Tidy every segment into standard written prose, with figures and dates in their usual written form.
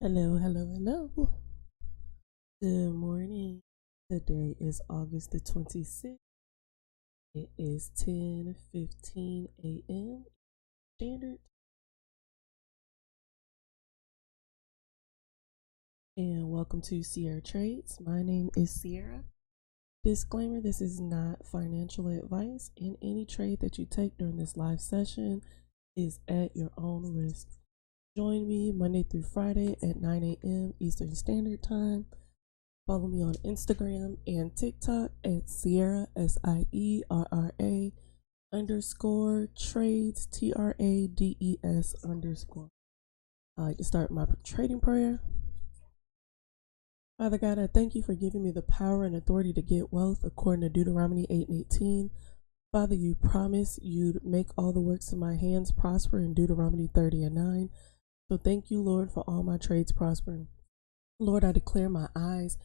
Hello, hello, hello. Good morning. Today is August the 26th. It is 10:15 a.m. Standard. And welcome to Sierra Trades. My name is Sierra. Disclaimer, this is not financial advice, and any trade that you take during this live session is at your own risk. Join me Monday through Friday at 9 a.m. Eastern Standard Time. Follow me on Instagram and TikTok at Sierra SIERRA underscore trades TRADES underscore. I like to start my trading prayer. Father God, I thank you for giving me the power and authority to get wealth according to Deuteronomy 8 and 18. Father, you promised you'd make all the works of my hands prosper in Deuteronomy 30 and 9. So thank you, Lord, for all my trades prospering. Lord, I declare my eyes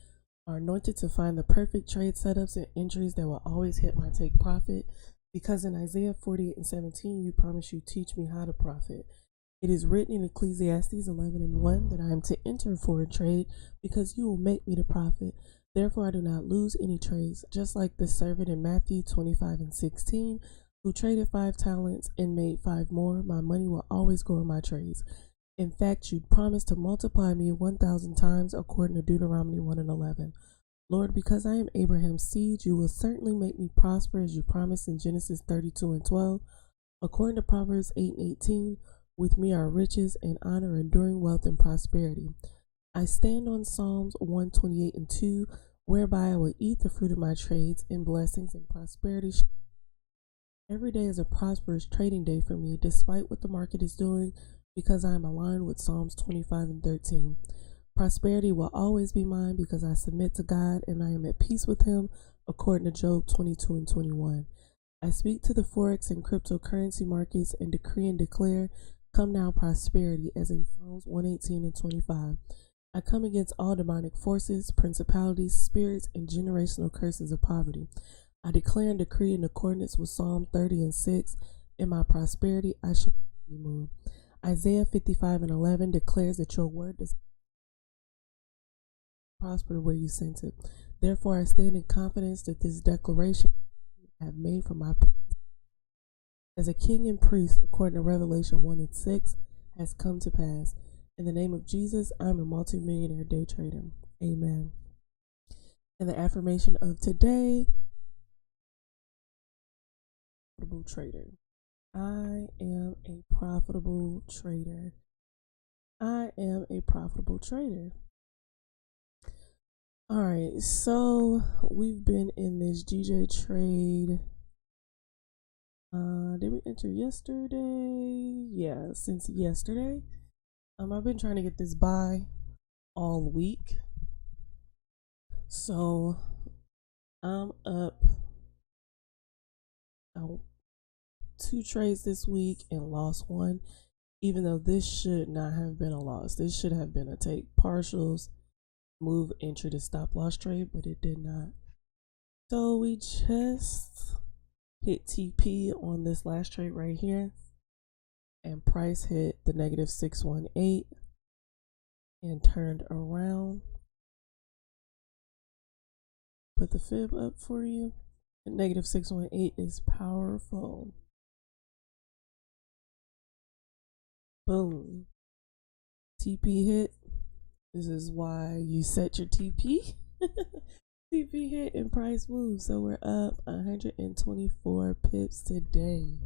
are anointed to find the perfect trade setups and entries that will always hit my take profit. Because in Isaiah 48 and 17, you promise you teach me how to profit. It is written in Ecclesiastes 11 and 1 that I am to enter for a trade because you will make me to profit. Therefore, I do not lose any trades, just like the servant in Matthew 25 and 16 who traded 5 talents and made 5 more. My money will always grow in my trades. In fact, you promised to multiply me 1,000 times according to Deuteronomy 1 and 11. Lord, because I am Abraham's seed, you will certainly make me prosper as you promised in Genesis 32 and 12. According to Proverbs 8 and 18, with me are riches and honor, enduring wealth and prosperity. I stand on Psalms 128 and 2, whereby I will eat the fruit of my trades in blessings and prosperity. Every day is a prosperous trading day for me, despite what the market is doing, because I am aligned with Psalms 25 and 13. Prosperity will always be mine because I submit to God and I am at peace with Him, according to Job 22 and 21. I speak to the Forex and cryptocurrency markets and decree and declare, come now prosperity, as in Psalms 118 and 25. I come against all demonic forces, principalities, spirits, and generational curses of poverty. I declare and decree in accordance with Psalm 30 and 6, in my prosperity I shall not be moved. Isaiah 55 and 11 declares that your word does prosper where you sent it. Therefore, I stand in confidence that this declaration I have made for my as a king and priest, according to Revelation 1 and 6, has come to pass. In the name of Jesus, I'm a multimillionaire day trader. Amen. And the affirmation of today, profitable trader. I am a profitable trader. I am a profitable trader. All right, so we've been in this GJ trade. Did we enter yesterday? Yeah, since yesterday. I've been trying to get this buy all week. So I'm up 2 trades this week and lost 1, even though this should not have been a loss. This should have been a take partials, move entry to stop loss trade, but it did not. So we just hit TP on this last trade right here, and price hit the negative 618 and turned around. Put the fib up for you. The negative 618 is powerful. Boom. TP hit. This is why you set your TP. TP hit and price move. So we're up 124 pips today.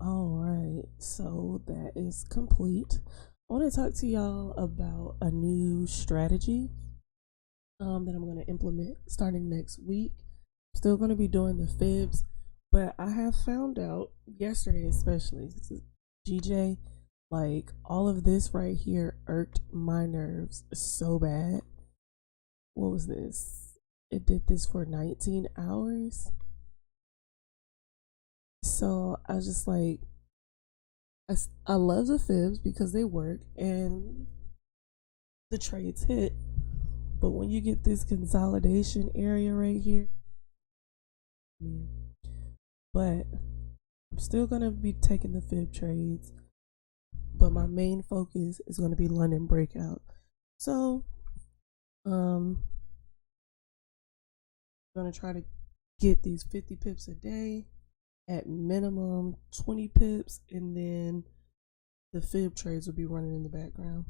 All right, so that is complete. I want to talk to y'all about a new strategy that I'm going to implement starting next week. I'm still going to be doing the fibs, but I have found out yesterday, especially, this is GJ, like all of this right here irked my nerves so bad. What was this? It did this for 19 hours. So I was just like, I love the fibs because they work and the trades hit. But when you get this consolidation area right here, but I'm still gonna be taking the fib trades. But my my main focus is going to be London breakout. So, I'm going to try to get these 50 pips a day at minimum 20 pips, and then the fib trades will be running in the background.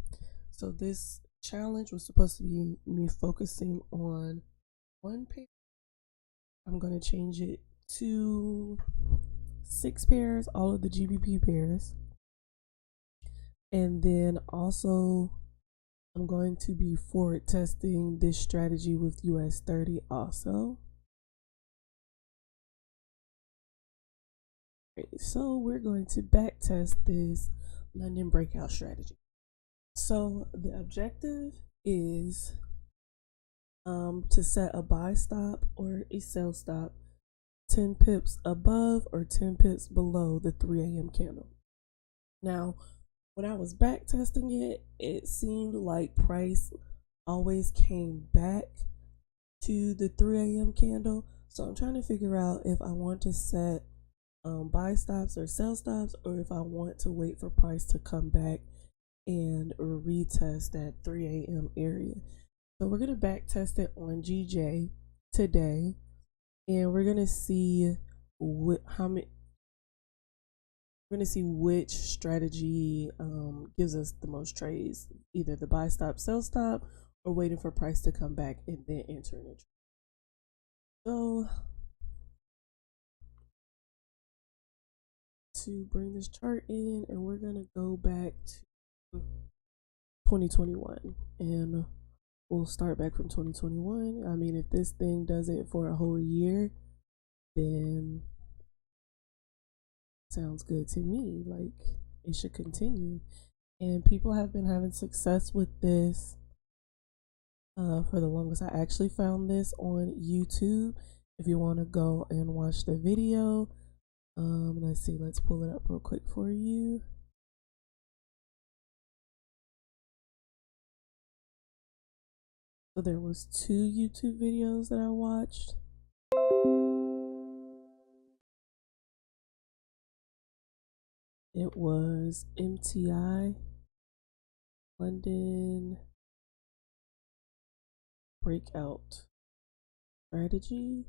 So this challenge was supposed to be me focusing on one pair. I'm going to change it to 6 pairs, all of the GBP pairs. And then also I'm going to be forward testing this strategy with US 30 also. So we're going to back test this London breakout strategy. So the objective is to set a buy stop or a sell stop 10 pips above or 10 pips below the 3 a.m. candle. Now, when I was back testing it, it seemed like price always came back to the 3 a.m. candle. So I'm trying to figure out if I want to set buy stops or sell stops, or if I want to wait for price to come back and retest that 3 a.m. area. So we're going to back test it on GJ today, and we're going to see which strategy gives us the most trades, either the buy stop, sell stop, or waiting for price to come back and then entering it. So to bring this chart in, and we're gonna go back to 2021, and we'll start back from 2021. I mean, if this thing does it for a whole year, then sounds good to me. Like, it should continue, and people have been having success with this for the longest. I actually found this on YouTube. If you want to go and watch the video, let's see, let's pull it up real quick for you. So there was 2 YouTube videos that I watched. It was MTI London breakout strategy.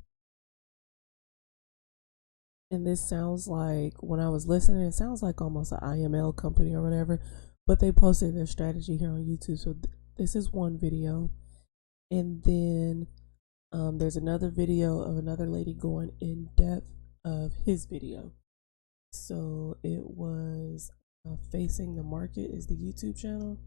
And this sounds like, when I was listening, it sounds like almost an IML company or whatever, but they posted their strategy here on YouTube. So this is one video. And then there's another video of another lady going in depth of his video. So it was Facing the Market is the YouTube channel.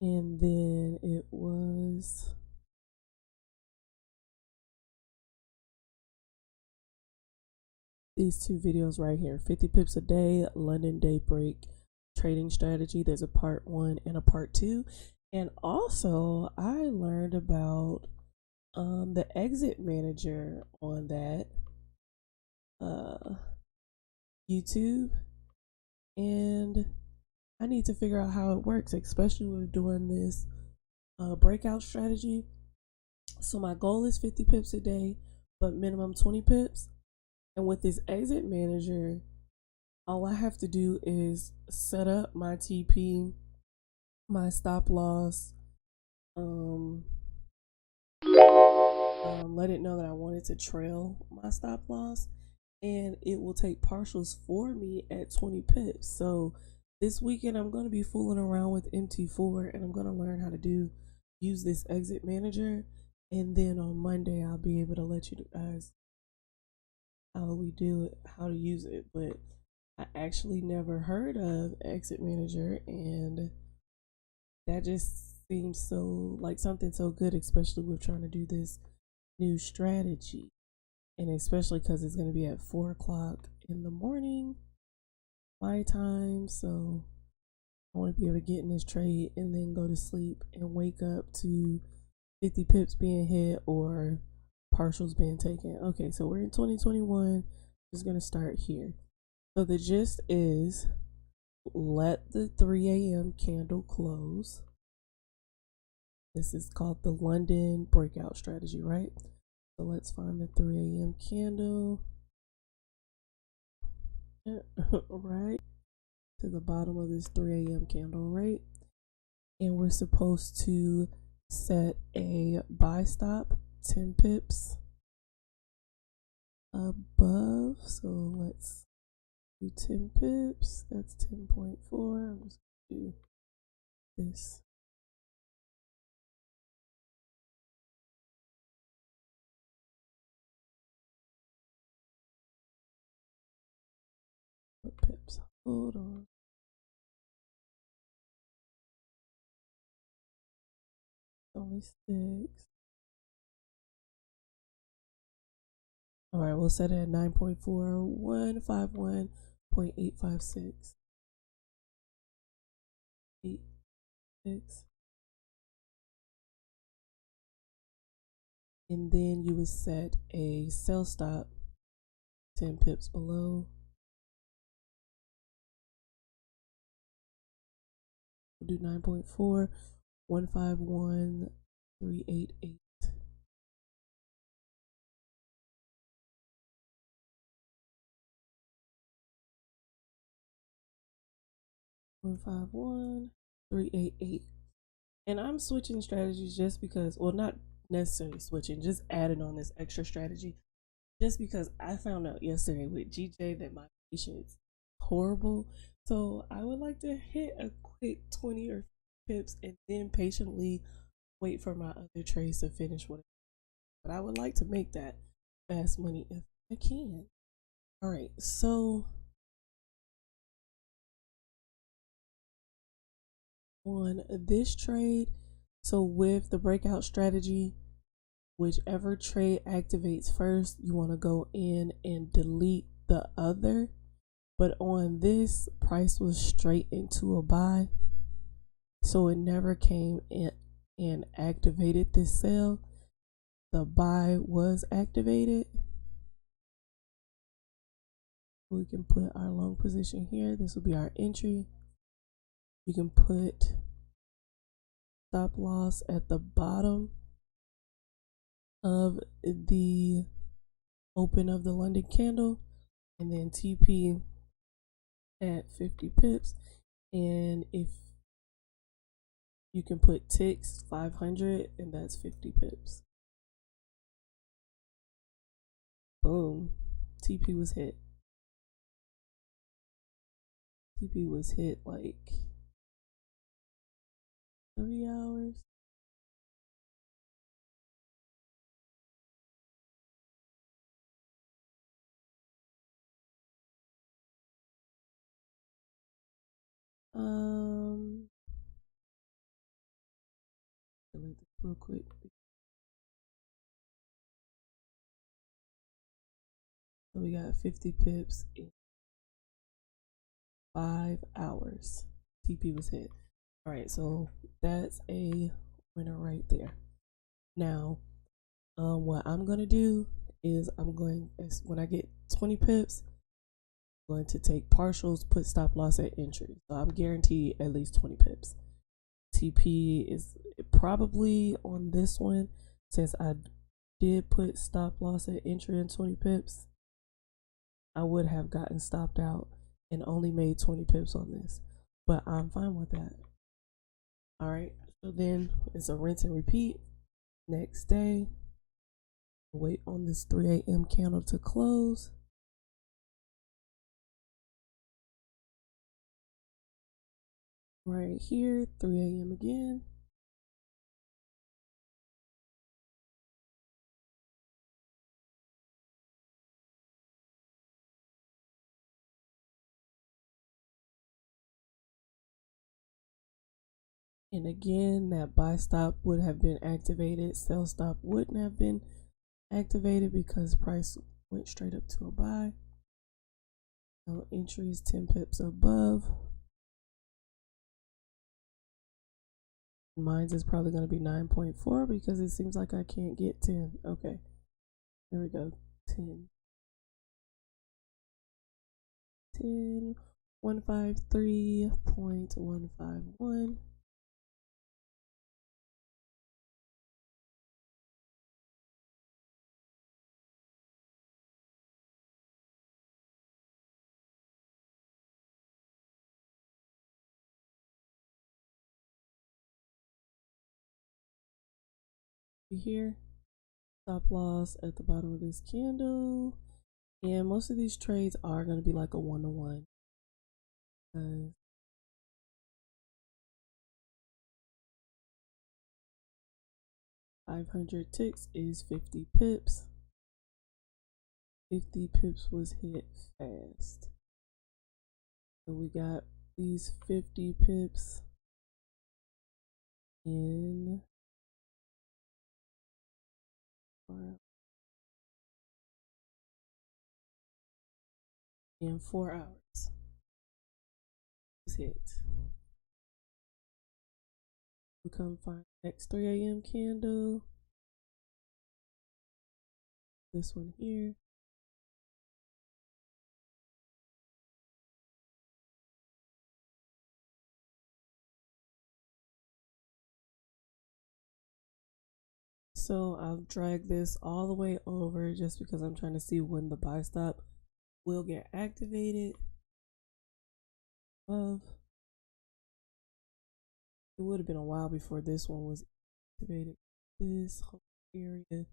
And then it was these 2 videos right here, 50 pips a day, London day break trading strategy. There's a part 1 and a part 2. And also I learned about the exit manager on that YouTube, and I need to figure out how it works, especially with doing this breakout strategy. So my goal is 50 pips a day, but minimum 20 pips. And with this exit manager, all I have to do is set up my TP, my stop loss, let it know that I wanted to trail my stop loss, and it will take partials for me at 20 pips. So this weekend I'm going to be fooling around with MT4, and I'm going to learn how to use this exit manager, and then on Monday I'll be able to let you guys how we do it, how to use it. But I actually never heard of exit manager, and that just seems so like something so good, especially with trying to do this new strategy, and especially because it's going to be at 4 o'clock in the morning my time. So I want to be able to get in this trade and then go to sleep and wake up to 50 pips being hit or partials being taken. Okay, so we're in 2021. Just going to start here. So the gist is let the 3 a.m. candle close. This is called the London breakout strategy, right? So let's find the 3 a.m. candle. Right to the bottom of this 3 a.m. candle, right? And we're supposed to set a buy stop 10 pips above. So let's do 10 pips. That's 10.4. I'm just gonna do this. What pips? Hold on. Only 6. All right, we'll set it at 9.4151.856. 86. And then you would set a sell stop 10 pips below. We'll do 9.4151.388. 151.388. And I'm switching strategies just because, well, not necessarily switching, just adding on this extra strategy just because I found out yesterday with GJ that my patience is horrible. So I would like to hit a quick 20 or pips and then patiently wait for my other trades to finish with it. But I would like to make that fast money if I can. All right, so on this trade, so with the breakout strategy, whichever trade activates first, you want to go in and delete the other. But on this, price was straight into a buy, so it never came in and activated this sell. The buy was activated. We can put our long position here. This will be our entry. You can put stop loss at the bottom of the open of the London candle, and then TP at 50 pips. And if you can put ticks 500, and that's 50 pips. Boom. TP was hit. TP was hit like 3 hours. Delete this real quick. So we got 50 pips in 5 hours. TP was hit. All right, so that's a winner right there. Now, what I'm gonna do is when I get 20 pips, I'm going to take partials, put stop loss at entry. So I'm guaranteed at least 20 pips. TP is probably on this one, since I did put stop loss at entry in 20 pips, I would have gotten stopped out and only made 20 pips on this, but I'm fine with that. All right, so then it's a rinse and repeat. Next day, wait on this 3 a.m. candle to close. Right here, 3 a.m. again. And again, that buy stop would have been activated. Sell stop wouldn't have been activated because price went straight up to a buy. So entry is 10 pips above. Mine's is probably going to be 9.4 because it seems like I can't get 10. Okay, there we go. 10. 10. 153.151. Here, stop loss at the bottom of this candle. And most of these trades are going to be like a one-to-one. 500 ticks is 50 pips. 50 pips was hit fast. So we got these 50 pips in 4 hours. It's hit. We come find next 3 a.m. candle. This one here. So I'll drag this all the way over just because I'm trying to see when the buy stop will get activated. It would have been a while before this one was activated. This whole area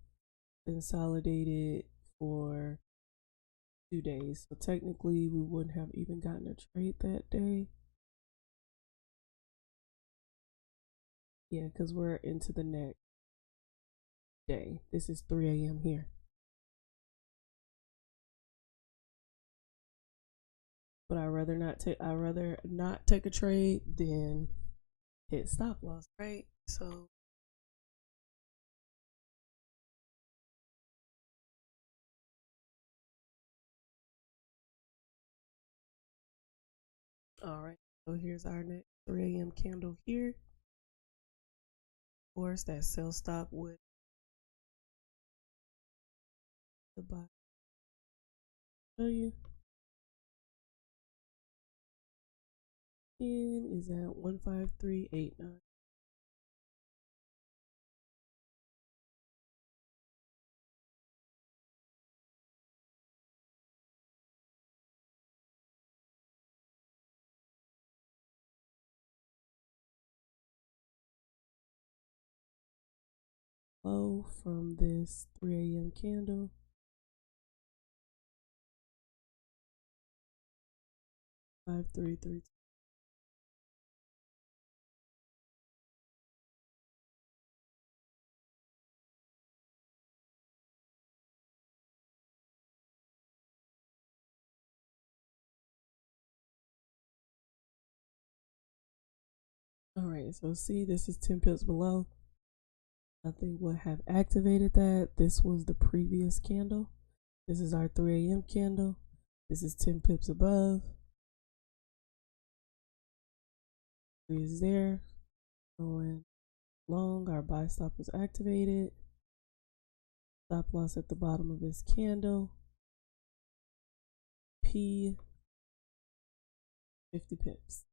consolidated for 2 days. So technically we wouldn't have even gotten a trade that day. Yeah, because we're into the next day. This is 3 a.m. here. But I'd rather not take a trade than hit stop loss, right? So all right. So here's our next 3 a.m. candle here. Of course, that sell stop with the buy. Show you. And is at 153.89. Low from this 3 a.m. candle. Five three three. All right, so see, this is 10 pips below. Nothing would have activated that. This was the previous candle. This is our 3 a.m. candle. This is 10 pips above. Is there. Going long, our buy stop was activated. Stop loss at the bottom of this candle. P 50 pips.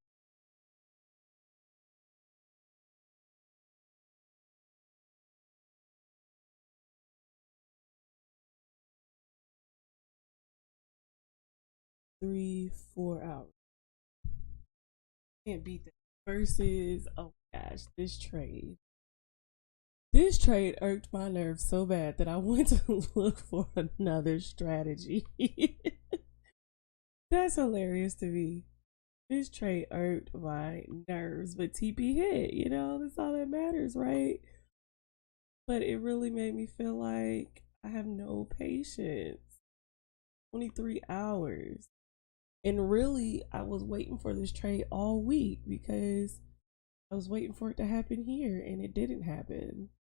Three, 4 hours. Can't beat that. Versus, oh gosh, this trade. This trade irked my nerves so bad that I went to look for another strategy. That's hilarious to me. This trade irked my nerves, but TP hit, that's all that matters, right? But it really made me feel like I have no patience. 23 hours. And really, I was waiting for this trade all week because I was waiting for it to happen here and it didn't happen.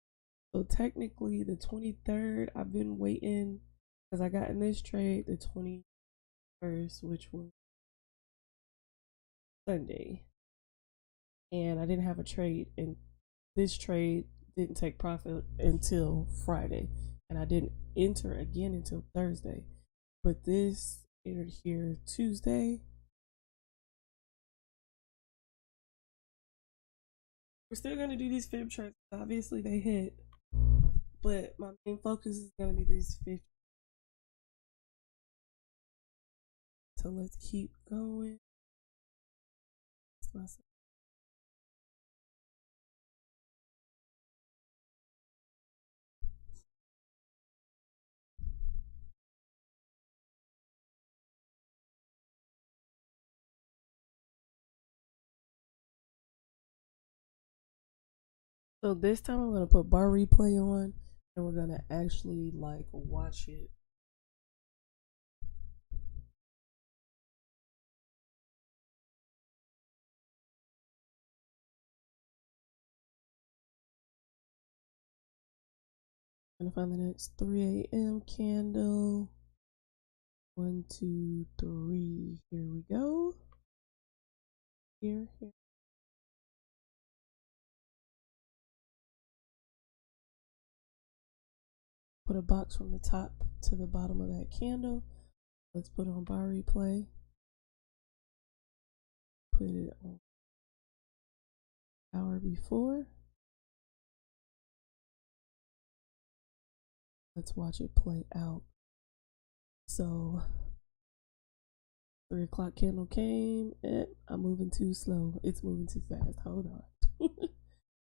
So technically, the 23rd, I've been waiting because I got in this trade the 21st, which was Sunday. And I didn't have a trade, and this trade didn't take profit until Friday. And I didn't enter again until Thursday. But this entered here Tuesday. We're still gonna do these fib charts. Obviously, they hit, but my main focus is gonna be these 50. So let's keep going. So this time I'm gonna put bar replay on, and we're gonna actually like watch it. I'm gonna find the next 3 a.m. candle. 1, 2, 3. Here we go. Here. Put a box from the top to the bottom of that candle. Let's put on bar replay. Put it on hour before. Let's watch it play out. So 3 o'clock candle came. I'm moving too slow. It's moving too fast. Hold on.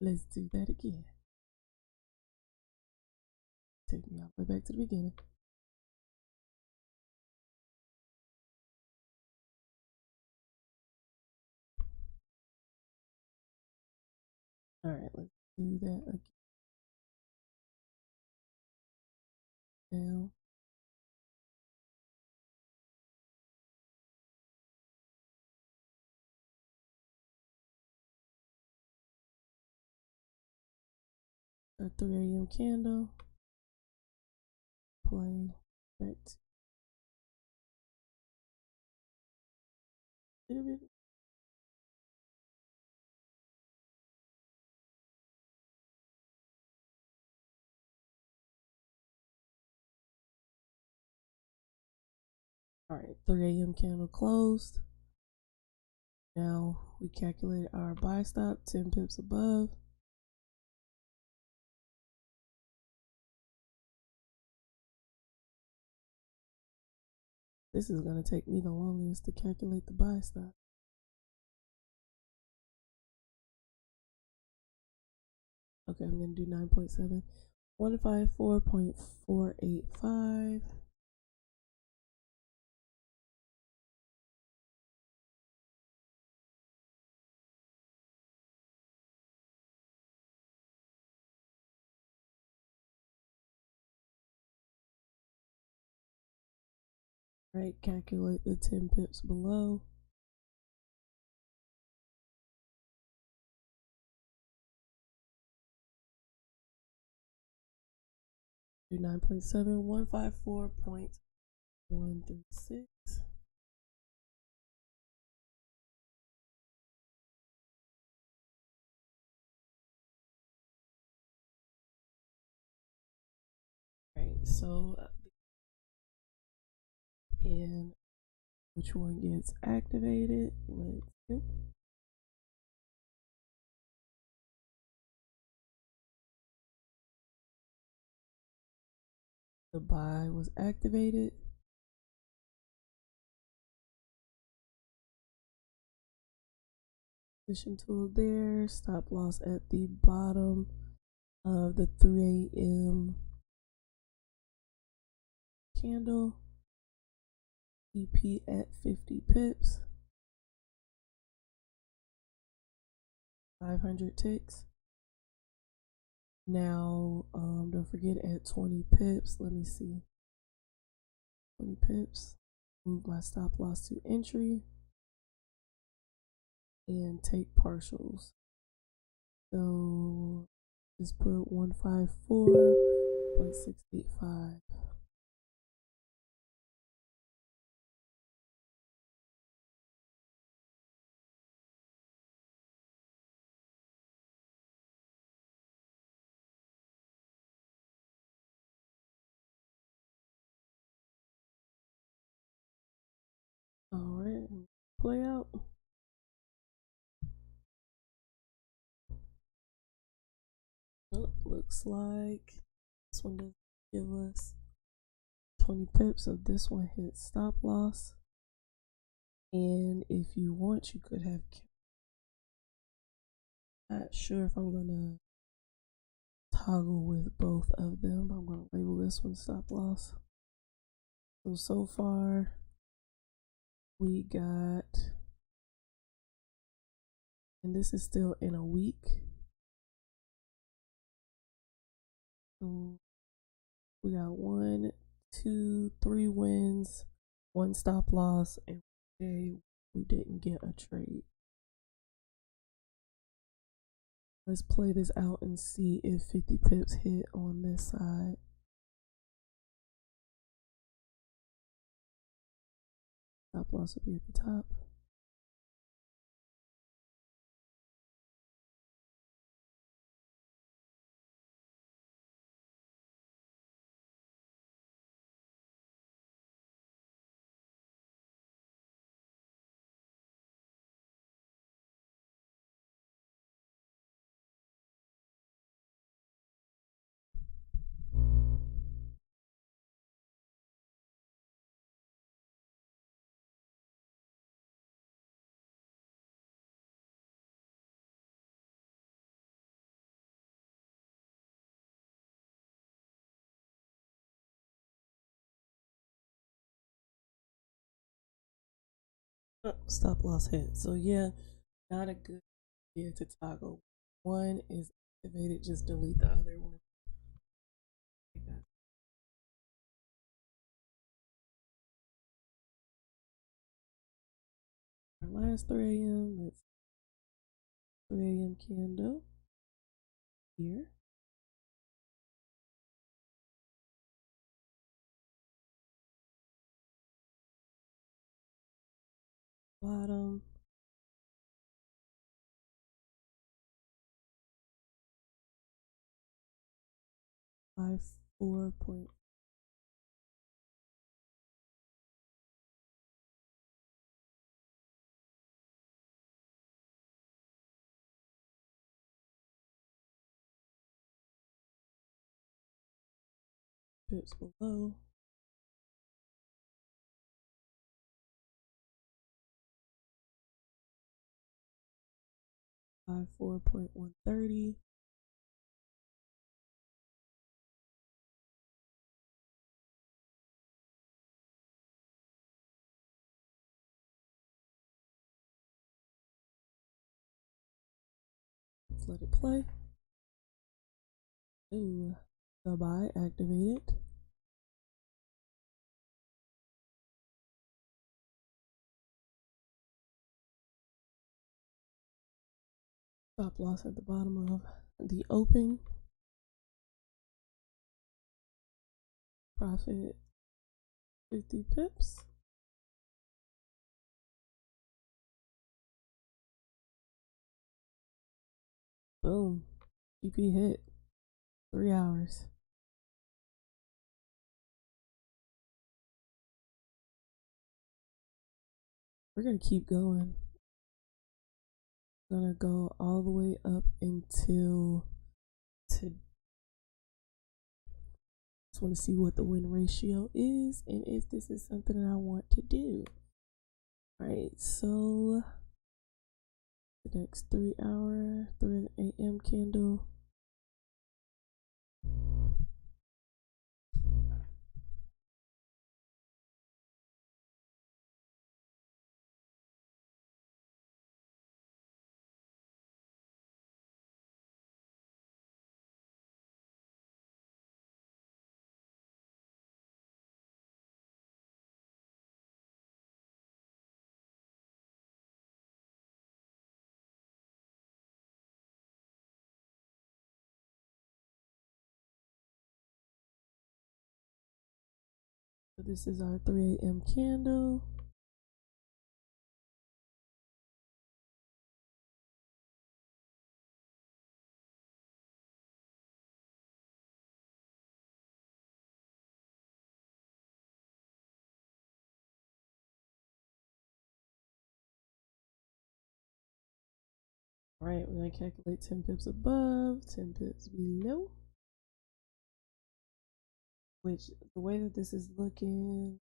Let's do that again. Take me all the way back to the beginning. All right, let's do that again. Now, our 3 a.m. candle. Play. Back to all right, 3 a.m. candle closed. Now we calculate our buy stop 10 pips above. This is going to take me the longest to calculate the buy stop. Okay, I'm going to do 9.7. 154.485. Right, calculate the 10 pips below. Do 9.7, 154.136. Right, so and which one gets activated? Let's see. The buy was activated. Position tool there. Stop loss at the bottom of the 3 a.m. candle. TP at 50 pips. 500 ticks. Now, don't forget at 20 pips. Let me see. 20 pips. Move my stop loss to entry and take partials. So just put 154.685. All right, play out. looks like. This one doesn't give us 20 pips, so this one hits stop loss. And if you want, you could have. Not sure if I'm gonna toggle with both of them, but I'm gonna label this one stop loss. So far we got, and this is still in a week. So we got 1, 2, 3 wins, 1 stop loss, and today we didn't get a trade. Let's play this out and see if 50 pips hit on this side. Stop loss will be at the top. Stop loss hit. So yeah, not a good idea to toggle. One is activated, just delete the other one. Our last 3 a.m. That's 3 a.m. candle here. Bottom. Five 4 pips below. Five 4.130. Let's let it play. Ooh, the buy activated. Stop loss at the bottom of the open. Profit 50 pips. Boom. GP hit. 3 hours. We're gonna keep going. Gonna go all the way up until to. Just want to see what the win ratio is and if this is something that I want to do. Alright, so the next 3 hour, 3 a.m. candle. So this is our 3 a.m. candle. All right, we're gonna calculate 10 pips above, 10 pips below. which the way that this is looking,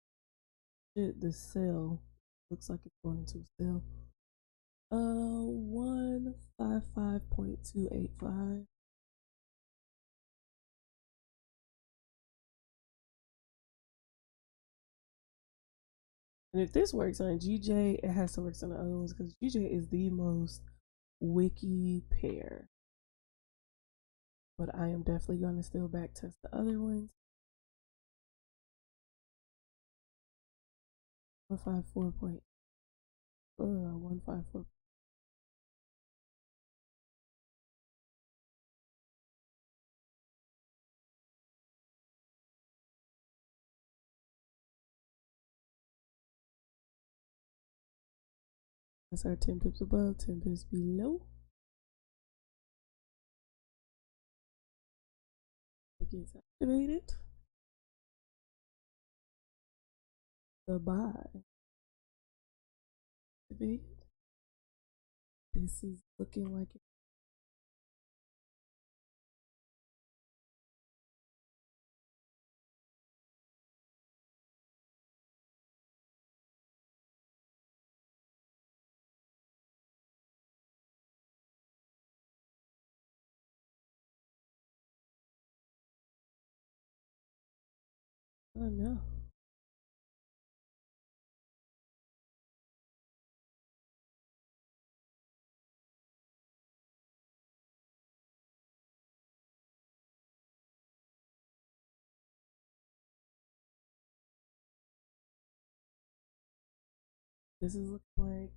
the sell looks like it's going into a sell. 155.285. And if this works on GJ, it has to work on the other ones because GJ is the most wiki pair. But I am definitely going to still back test the other ones. 154 point 154. That's our 10 pips above, 10 pips below. It gets activated. The buy activated. This is looking like it. Oh no. This is looking like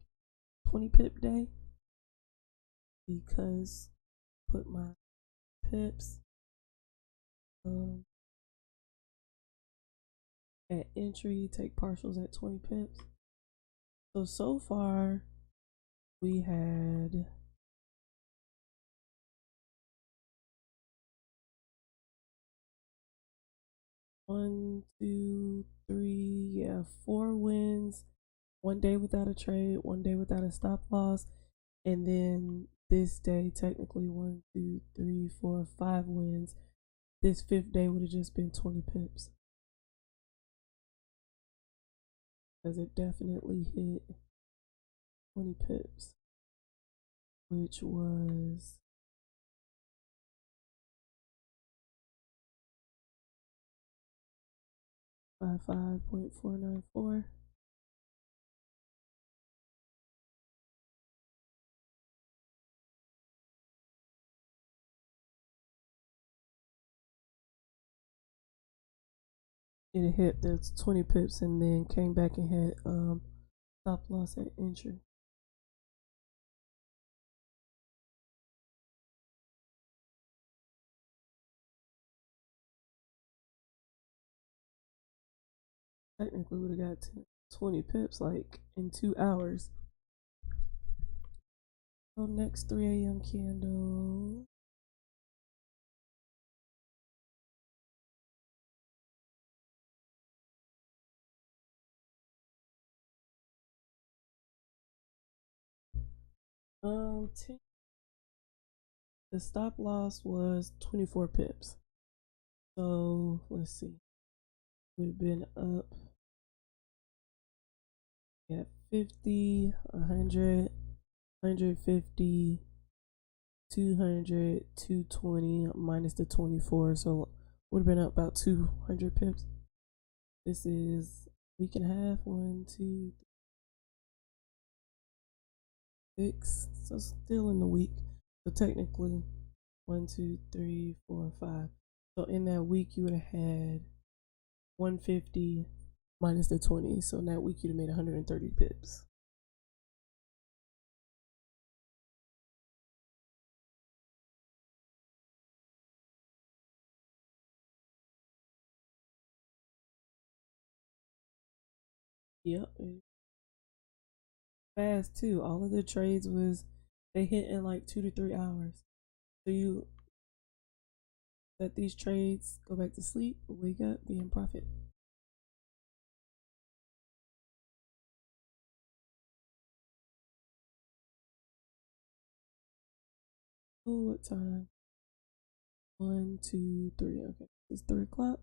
20 pip day because put my pips at entry, take partials at 20 pips. So far we had one, two, three, yeah, 4 wins, 1 day without a trade, 1 day without a stop loss, and then this day technically 1, 2, 3, 4, 5 wins. This 5th day would have just been 20 pips because it definitely hit 20 pips, which was 55.494. It hit the 20 pips and then came back and had stop loss at entry. Technically would have got 20 pips like in 2 hours. So next 3 a.m. candle. The stop loss was 24 pips. So let's see. We've been up at 50, 100, 150, 200, 220 minus the 24. So would have been up about 200 pips. This is week and a half. 1, 2, 6. So still in the week. So technically 1, 2, 3, 4, 5. So in that week you would have had 150 minus the 20. So in that week you'd have made 130 pips. Yep. Fast too. All of the trades was they hit in like 2 to 3 hours. So you let these trades go back to sleep, wake up, be in profit. Oh, what time? 1, 2, 3. Okay, it's 3 o'clock.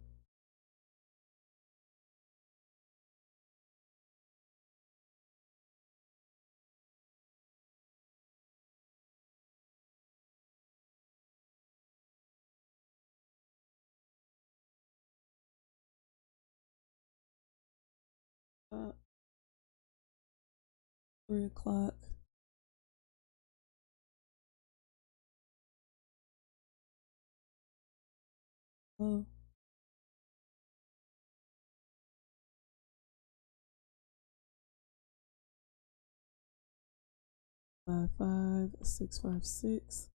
3 o'clock. Oh, 55656.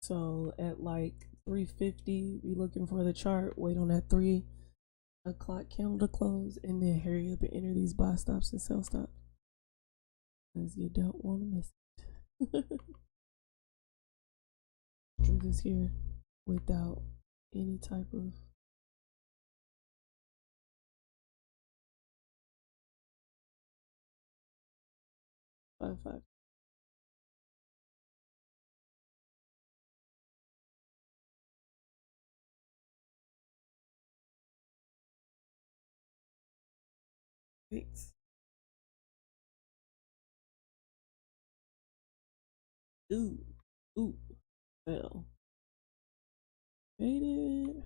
So at like 3:50, be looking for the chart. Wait on that 3 o'clock candle to close, and then hurry up and enter these buy stops and sell stops, because you don't want to miss it. Drew this here without any type of 5 6. Ooh, ooh, fell. Faded.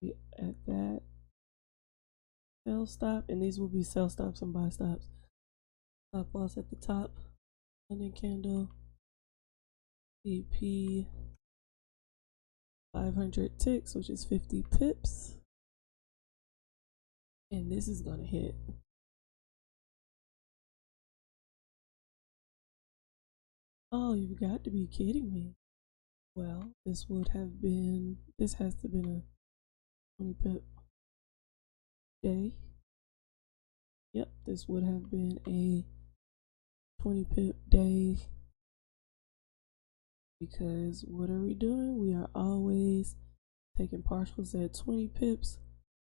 We at that sell stop, and these will be sell stops and buy stops. Stop loss at the top. London candle. CP 500 ticks, which is 50 pips. And this is gonna hit. Oh, you've got to be kidding me. Well, this has to have been a 20 pip day. Yep, this would have been a 20 pip day, because what are we doing? We are always taking partials at 20 pips,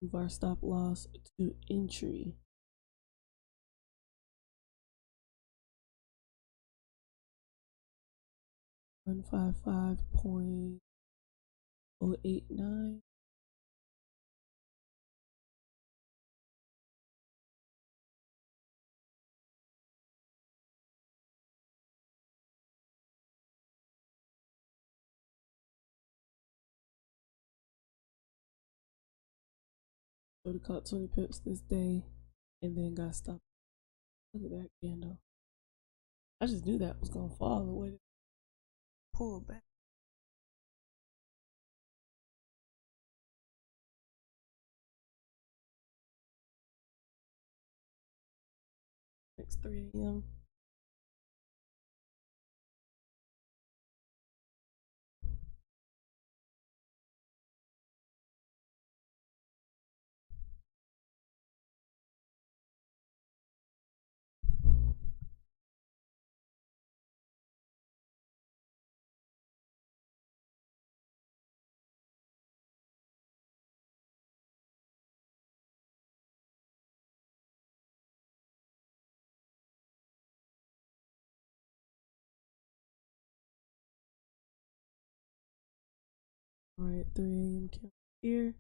move our stop loss to entry. $155.089. So to caught 20 pips this day, and then got stopped. Look at that candle. I just knew that was gonna fall the way to pull back. Next 3 a.m. All right, 3 a.m. candle here.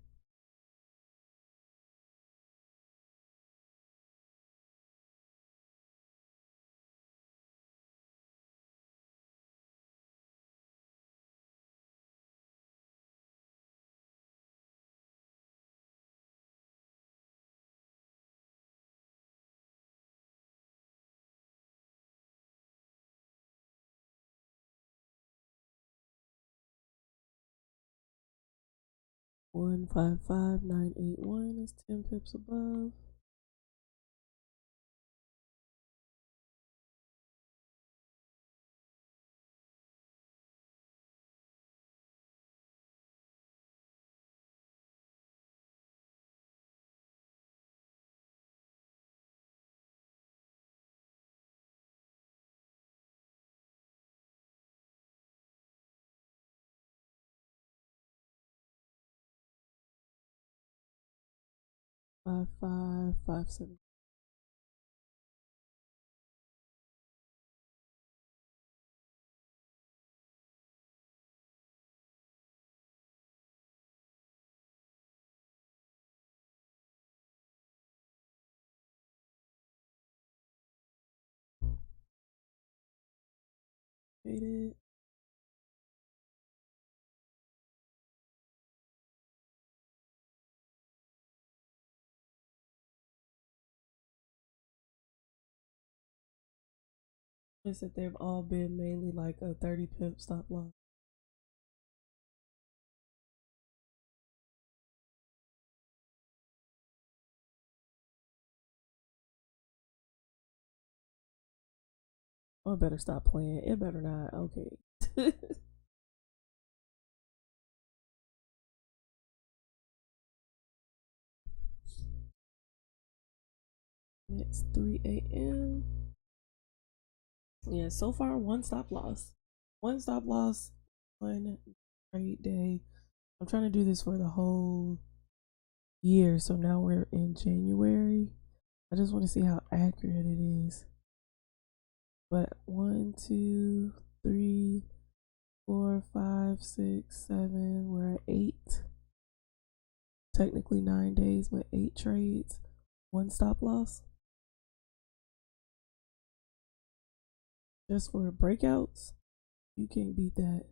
One five five nine eight one is 10 pips above. Five five five seven. Faded. Is that they've all been mainly like a 30 pip stop loss. Oh, I better stop playing. It better not. Okay. It's 3 a.m. Yeah, so far one stop loss. One stop loss, one trade day. I'm trying to do this for the whole year. So now we're in January. I just want to see how accurate it is. But 1, 2, 3, 4, 5, 6, 7. We're at 8. Technically 9 days, but 8 trades. One stop loss. Just for breakouts. You can't beat that.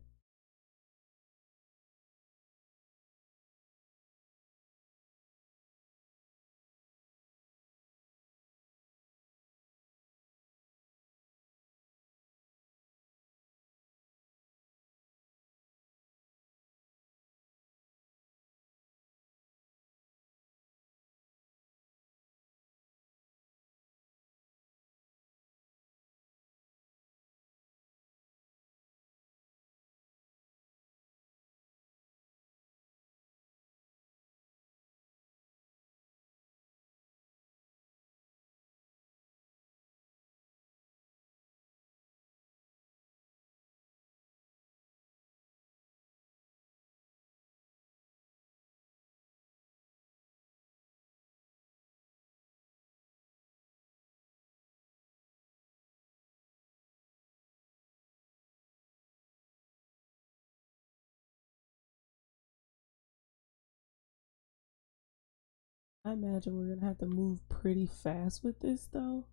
I imagine we're gonna have to move pretty fast with this though.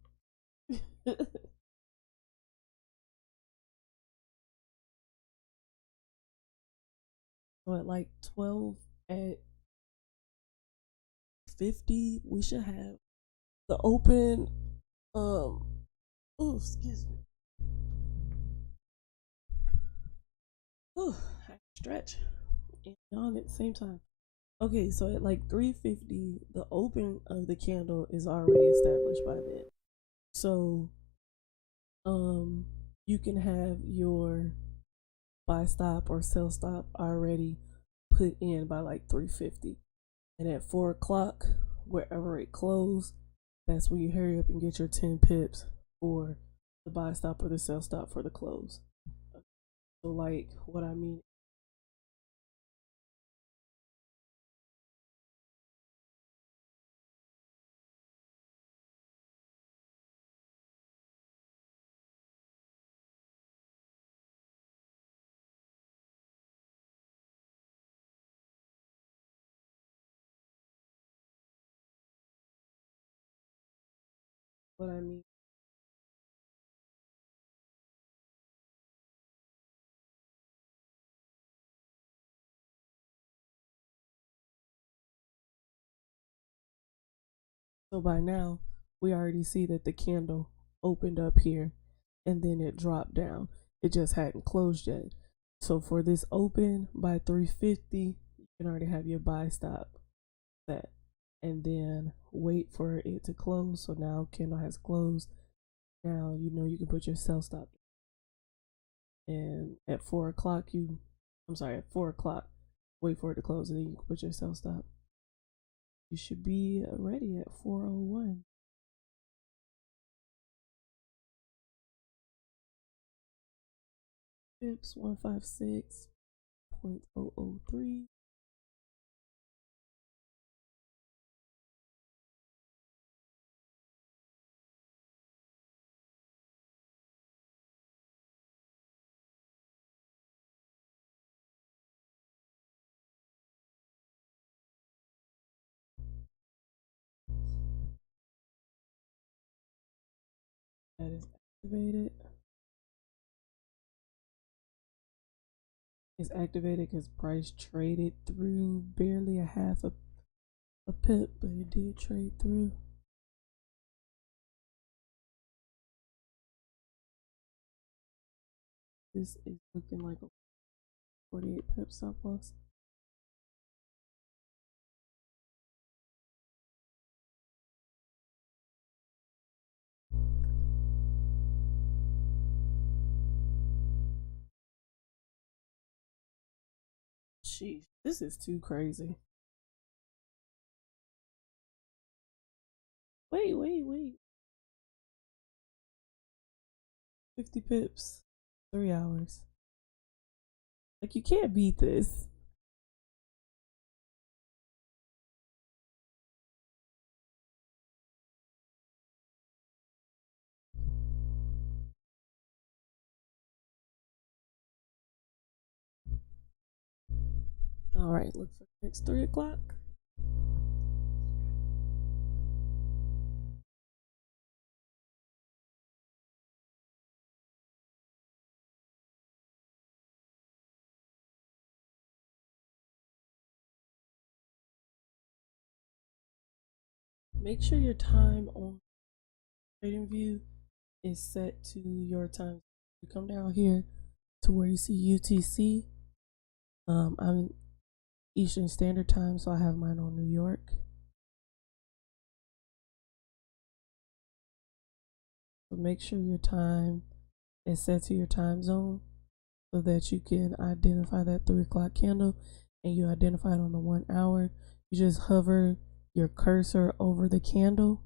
So at like 12 at 50, we should have the open. Oh, excuse me. Oh, I stretch and yawn at the same time. Okay, so at like 3:50, the open of the candle is already established by then. So, um, you can have your buy stop or sell stop already put in by like 3:50, and at 4 o'clock, wherever it closed, that's when you hurry up and get your 10 pips for the buy stop or the sell stop for the close. So, like, what I mean. What I mean. So by now, we already see that the candle opened up here and then it dropped down. It just hadn't closed yet. So for this open by 3:50, you can already have your buy stop set and then wait for it to close. So now candle has closed. Now you know you can put your sell stop. And at 4 o'clock, I'm sorry, at 4 o'clock, wait for it to close and then you can put your sell stop. You should be ready at 4:01. Pips 156.003. That is activated. It's activated because price traded through barely a half a pip, but it did trade through. This is looking like a 48 pip stop loss. Sheesh, this is too crazy. Wait. 50 pips, 3 hours. Like, you can't beat this. All right, look for the next 3 o'clock. Make sure your time on TradingView is set to your time. You come down here to where you see UTC. I'm Eastern Standard Time, so I have mine on New York. So make sure your time is set to your time zone so that you can identify that 3 o'clock candle, and you identify it on the 1 hour. You just hover your cursor over the candle,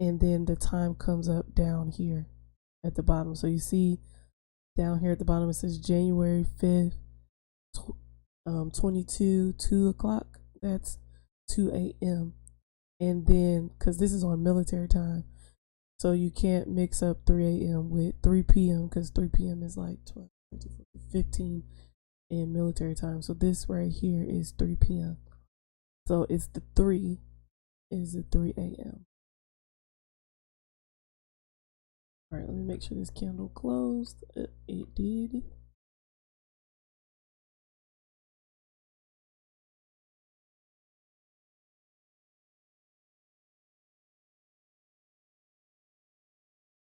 and then the time comes up down here at the bottom. So you see down here at the bottom it says January 5th, 22, 2 o'clock. That's 2 a.m. And then, because this is on military time, so you can't mix up 3 a.m. with 3 p.m. because 3 p.m. is like 12, 15 in military time. So this right here is 3 p.m. So it's the 3 is the 3 a.m. All right, let me make sure this candle closed. It did.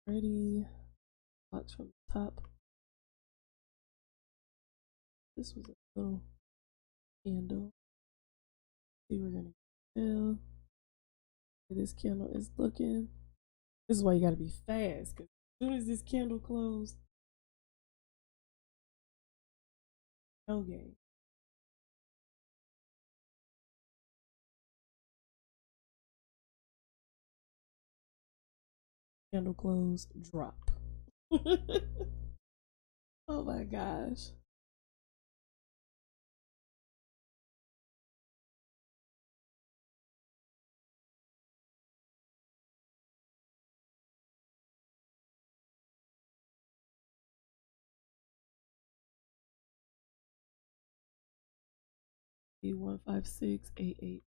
Ready. Box from the top. This was a little candle. See, we're gonna tell this candle is looking. This is why you gotta be fast, because as soon as this candle closed, no game. Candle close, drop. Oh my gosh. B15688.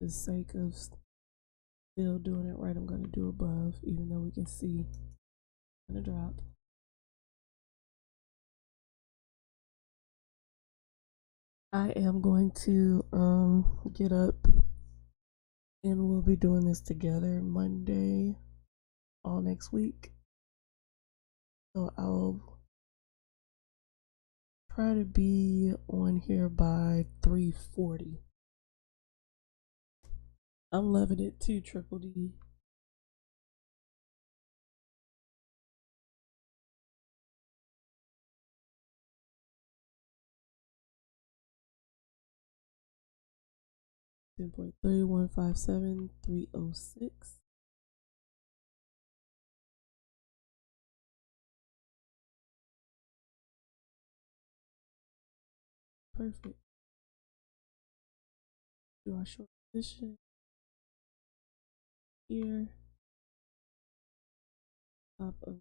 For the sake of still doing it right, I'm gonna do above, even though we can see gonna drop. I am going to get up, and we'll be doing this together Monday all next week. So I'll try to be on here by 3:40. I'm loving it too, Triple D. $10.3157,306. Perfect. Do our short position here. Top of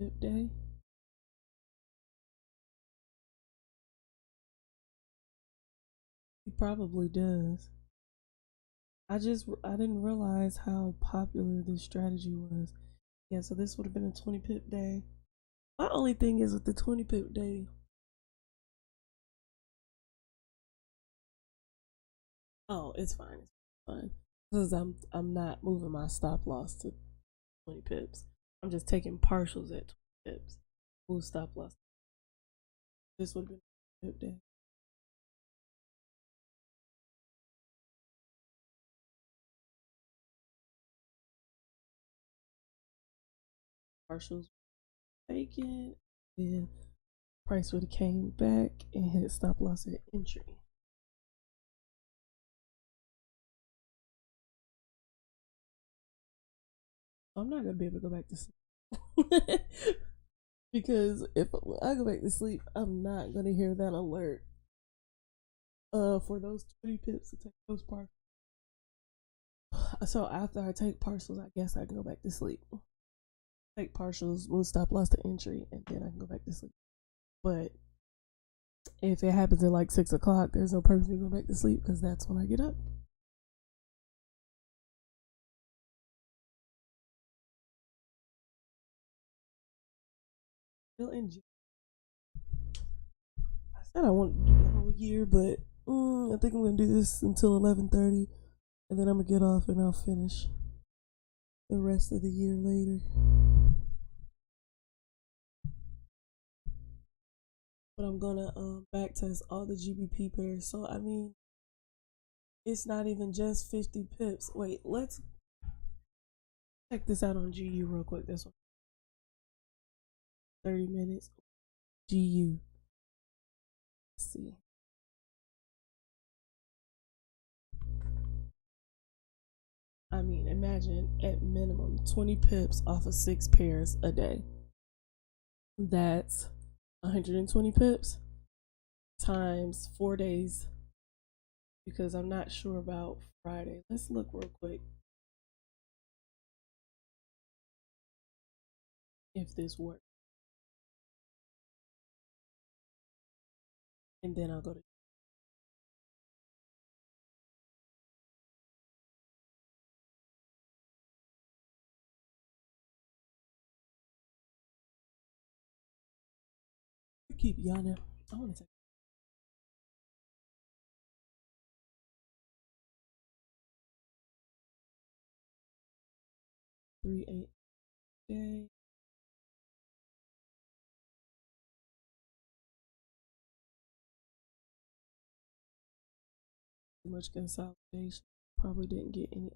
dip day. probably does. I didn't realize how popular this strategy was. Yeah, so this would have been a 20 pip day. My only thing is with the 20 pip day. Oh, it's fine. It's fine. Because I'm not moving my stop loss to 20 pips. I'm just taking partials at 20 pips. Move stop loss. This would have been a pip day. Partials taken. Then price would have came back and hit stop loss at entry. I'm not gonna be able to go back to sleep. Because if I go back to sleep, I'm not gonna hear that alert. For those 20 pips to take those parcels. So after I take partials, I guess I can go back to sleep. Take partials, move stop loss to entry, and then I can go back to sleep. But if it happens at like 6 o'clock, there's no purpose to go back to sleep because that's when I get up. Still enjoy. I said I wanted to do the whole year, but I think I'm gonna do this until 11:30, and then I'm gonna get off and I'll finish the rest of the year later. But I'm gonna back test all the GBP pairs. So I mean, it's not even just 50 pips. Wait, let's check this out on GU real quick. This one, 30 minutes. GU. Let's see. I mean, imagine at minimum 20 pips off of 6 pairs a day. That's 120 pips times 4 days because I'm not sure about Friday. Let's look real quick if this works. And then I'll go to keep yawning. I want to take 3 8 day. Too much consolidation. Probably didn't get any.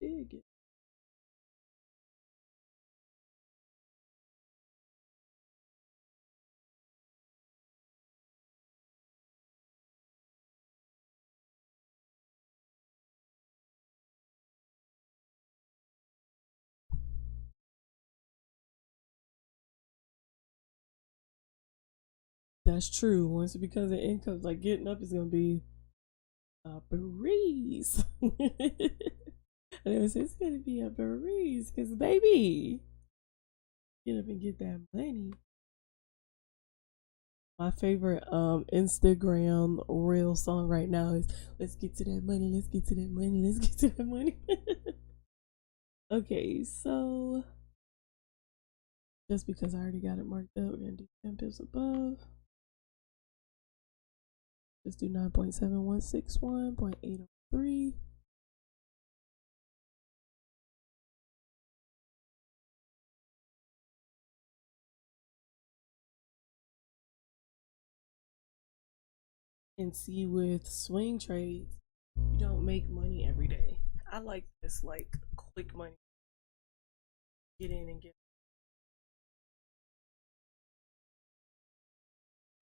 Did get. That's true. Once it becomes an income, like getting up is gonna be a breeze. And it was it's gonna be a breeze, cause baby, get up and get that money. My favorite Instagram reel song right now is "Let's get to that money, let's get to that money, let's get to that money." Okay, so just because I already got it marked up, we're gonna do 10 pips above. Just do 9.7161.803. And see, with swing trades, you don't make money every day. I like this like quick money. Get in and get.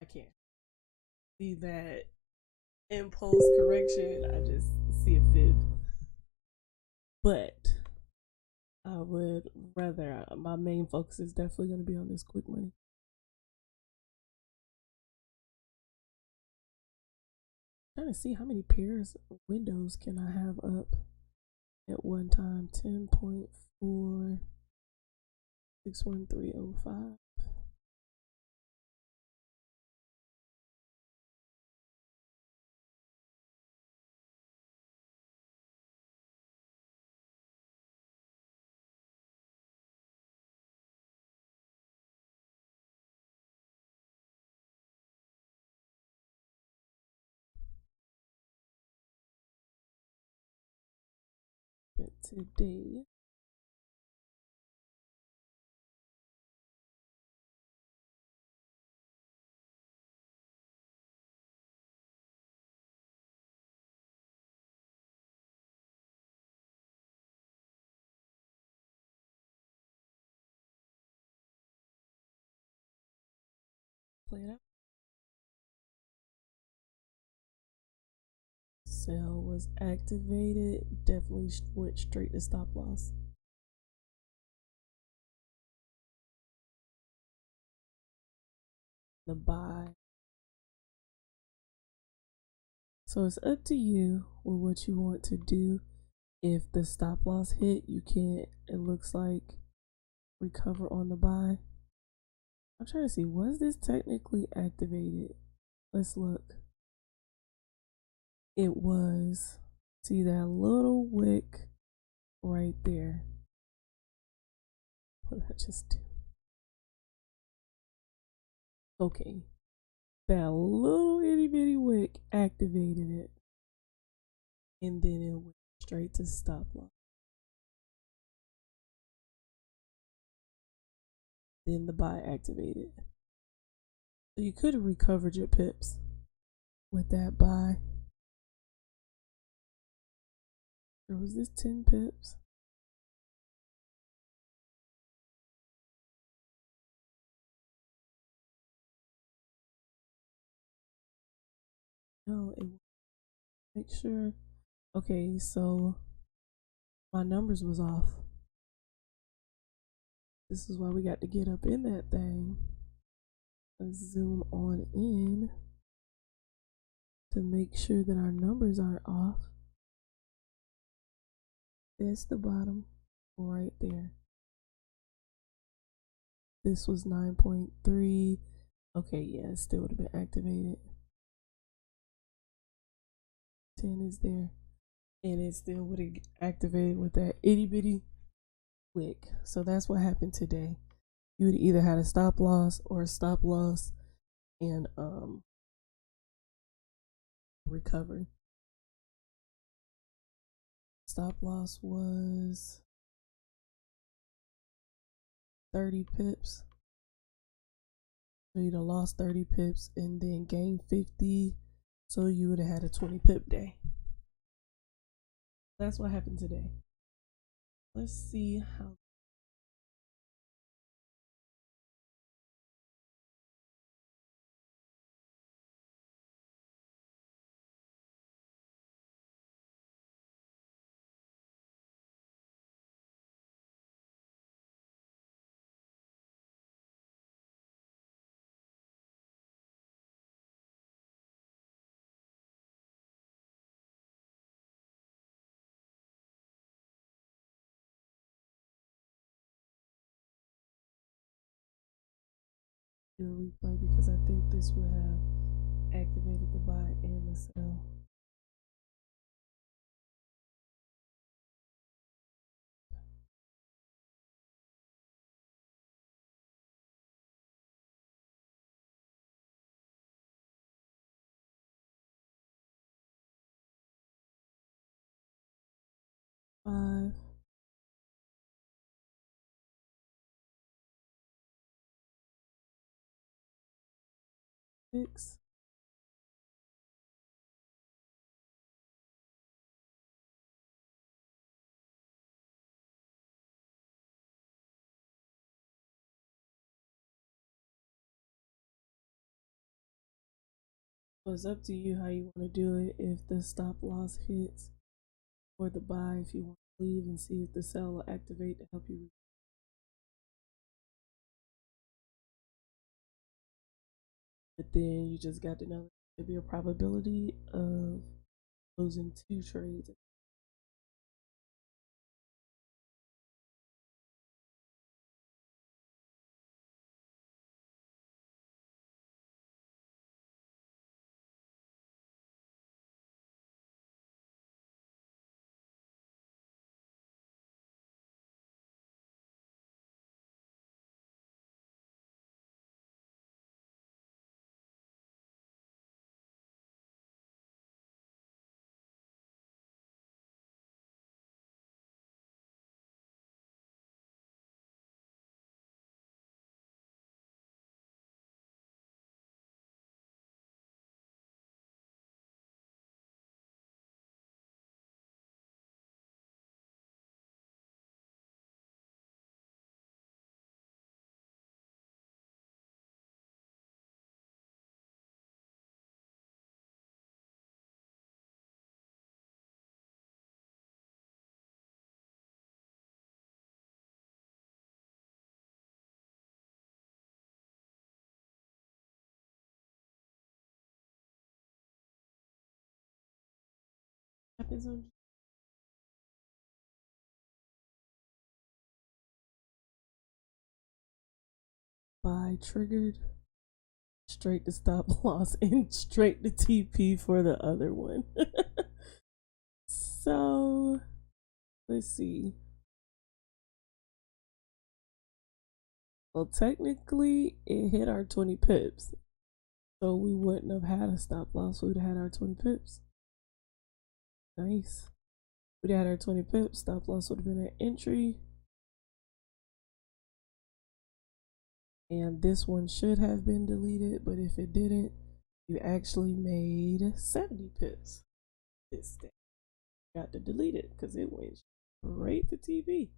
I can't see that impulse correction. I just see a fib. But I would rather my main focus is definitely going to be on this quick money. I'm trying to see how many pairs of windows can I have up at one time. 10.4 61305. today. Play it out. Sell was activated. Definitely went straight to stop loss. The buy. So it's up to you with what you want to do. If the stop loss hit, you can't, it looks like, recover on the buy. I'm trying to see, was this technically activated? Let's look. It was. See that little wick right there. What did I just do? Okay. That little itty bitty wick activated it. And then it went straight to stop loss. Then the buy activated. So you could have recovered your pips with that buy. Or was this 10 pips? No, it make sure. Okay, so my numbers was off. This is why we got to get up in that thing. Let's zoom on in to make sure that our numbers aren't off. That's the bottom right there. This was 9.3. Okay, yeah, it still would have been activated. 10 is there. And it still would have activated with that itty bitty wick. So that's what happened today. You would either had a stop loss or a stop loss and recovery. Stop loss was 30 pips. So you'd have lost 30 pips and then gained 50. So you would have had a 20 pip day. That's what happened today. Let's see how. Do a replay because I think this would have activated the buy and the sell. Five, six, so it's up to you how you want to do it. If the stop loss hits or the buy, if you want to leave and see if the sell will activate to help you. But then you just got to know there'd be a probability of losing 2 trades. happens on buy triggered straight to stop loss and straight to TP for the other one. So let's see. Well, technically, it hit our 20 pips. So we wouldn't have had a stop loss. We'd have had our 20 pips. Nice. We'd have had our 20 pips. Stop loss would have been an entry. And this one should have been deleted, but if it didn't, you actually made 70 pips. This day. Got to delete it because it went straight to TV.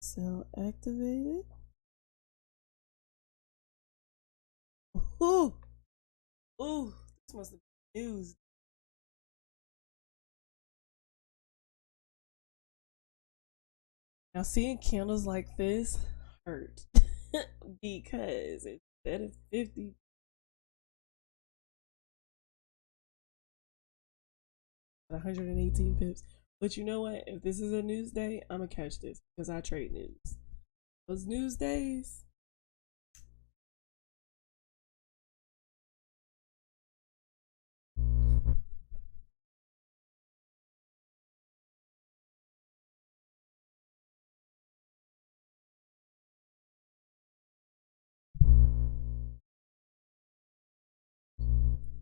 Cell activated. Ooh, ooh, this must have been news. Now seeing candles like this hurt because instead of 50, 118 pips. But you know what? If this is a news day, I'm gonna catch this because I trade news. Those news days.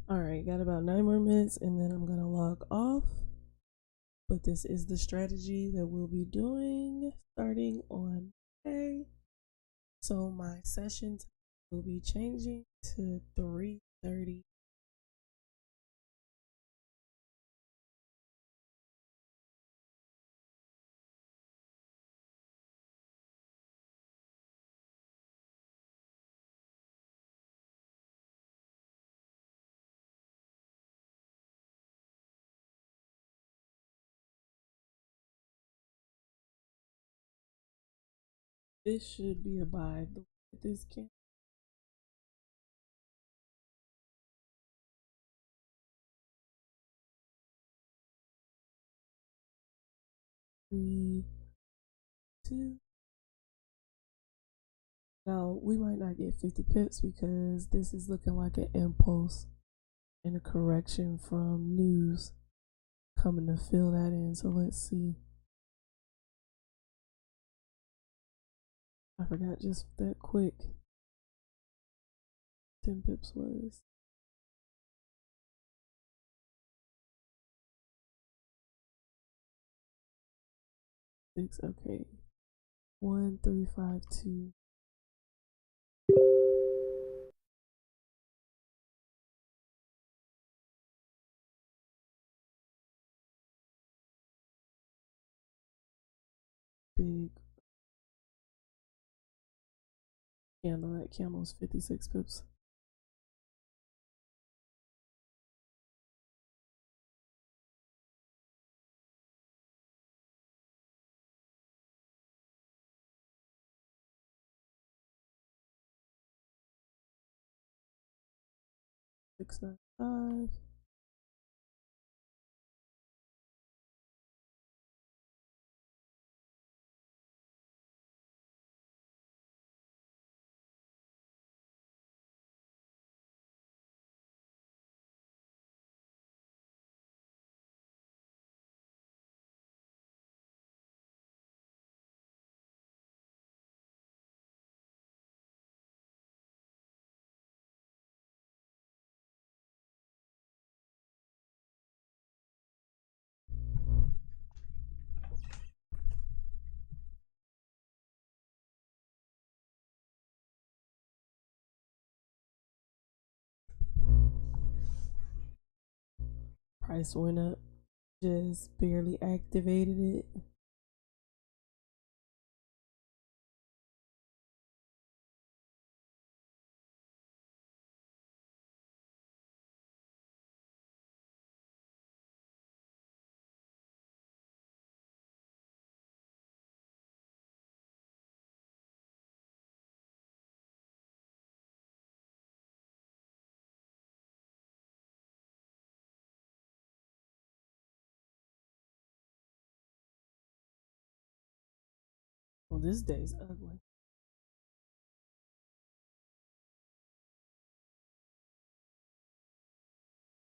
All right, got about 9 more minutes and then I'm gonna log off. But this is the strategy that we'll be doing starting on Monday. So my sessions will be changing to 3:30. This should be a buy. This can be 2. Now we might not get 50 pips because this is looking like an impulse and a correction from news coming to fill that in. So let's see. I forgot just that quick. 10 pips was. Six, okay. 1352. Big candle. That candle is 56 pips. Six, 9, 5. Price went up. Just barely activated it. Well, this day's ugly.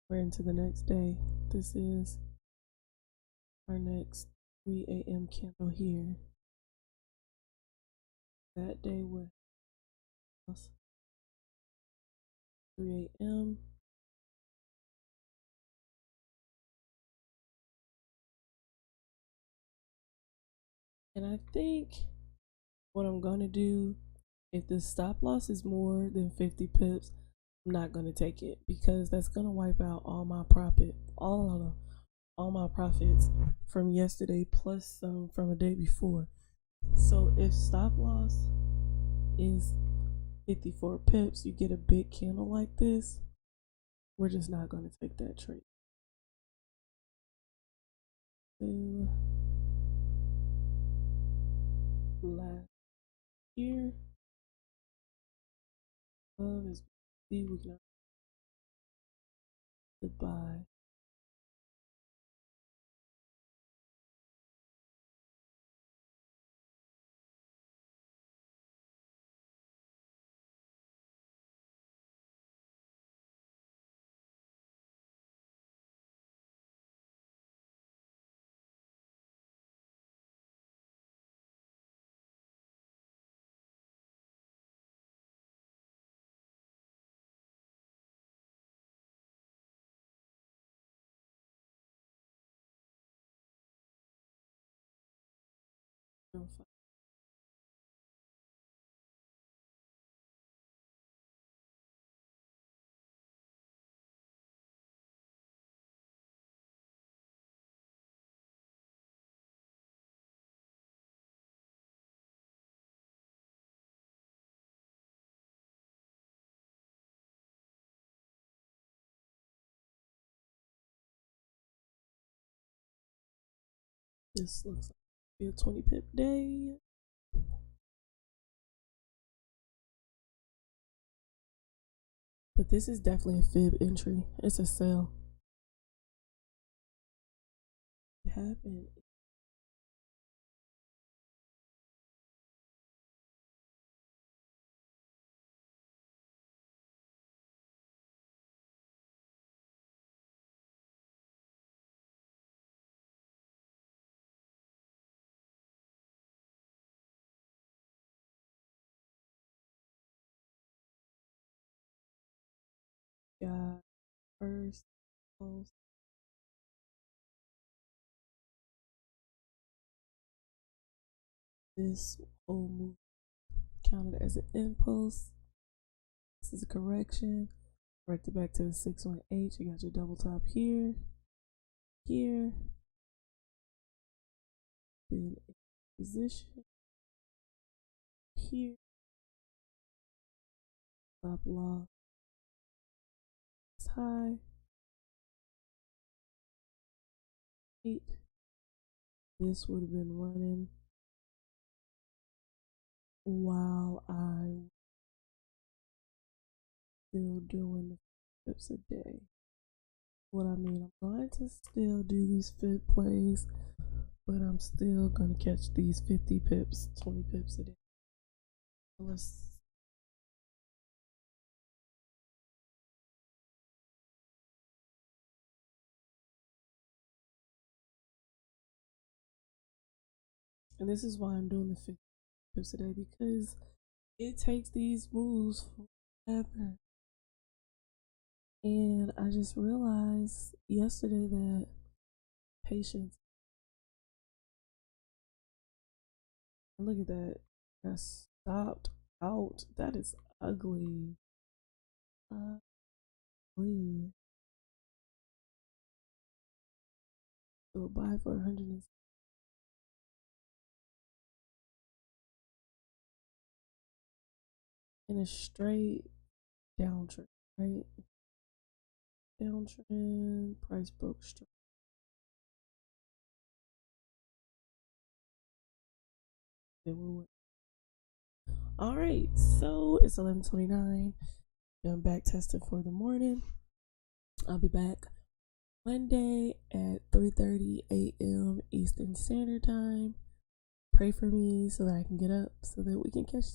We're into the next day. This is our next 3 a.m. candle here. That day was 3 a.m. And I think what I'm gonna do, if the stop loss is more than 50 pips, I'm not gonna take it because that's gonna wipe out all my profit, all my profits from yesterday plus some from a day before. So if stop loss is 54 pips, you get a big candle like this, we're just not gonna take that trade. So last year, above is B, we can buy. This looks like a 20 pip day. But this is definitely a fib entry. It's a sell. It happened. Got first pulse. This whole move counted as an impulse. This is a correction. Correct it back to the 618. You got your double top here, here, then position here, stop loss high, 8. This would have been running while I still doing the pips a day. What I mean, I'm going to still do these fit plays, but I'm still gonna catch these 50 pips, 20 pips a day. Let's and this is why I'm doing the 50 pips a day, because it takes these moves forever. And I just realized yesterday that patience, look at that, I stopped out. That is ugly. Ugly. So buy for 100 in a straight downtrend, right? Downtrend, price broke straight. Then we went. All right, so it's 11:29. I'm back testing for the morning. I'll be back Monday at 3:30 a.m. Eastern Standard Time. Pray for me so that I can get up so that we can catch